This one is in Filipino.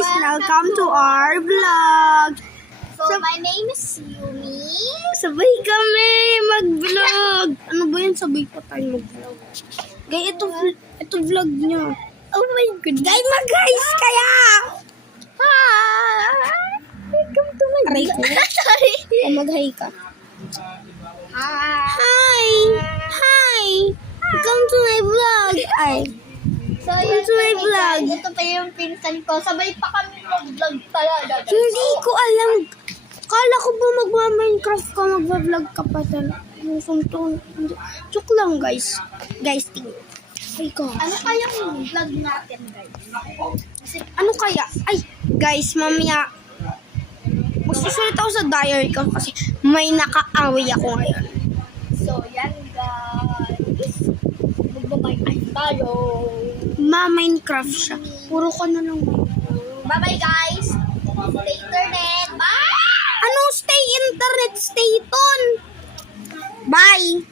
welcome to our vlog. So, my name is Yumi. Sabay kami mag-vlog. Ano ba yun? Sabay pa tayo mag-vlog. Guys, ito vlog nyo. Oh my God. Guys, kaya! Welcome to my Aray vlog. ko. Sorry. Mag-hi ka. Hi! Welcome to my vlog. Ay. So, Welcome yun to my kami, vlog. guys. Ito pa yung pinsan ko. Sabay pa kami mag-vlog talaga. guys. Hindi ko alam. Kala ko ba magma-Minecraft ka, magva-vlog ka pa talaga. Joke lang, guys. Guys, tingin. Ay, God. Ano kayang vlog natin, guys? Kasi, Ano kaya? Ay, guys, mamaya. Magsusulit ako sa diary ko kasi may nakaaway ako ngayon. so, yan, guys. Magbabayad tayo. Ma-Minecraft siya. Puro ka na lang. Bye-bye, guys. Stay internet. Bye! Ano? Stay internet, stay ton. Bye!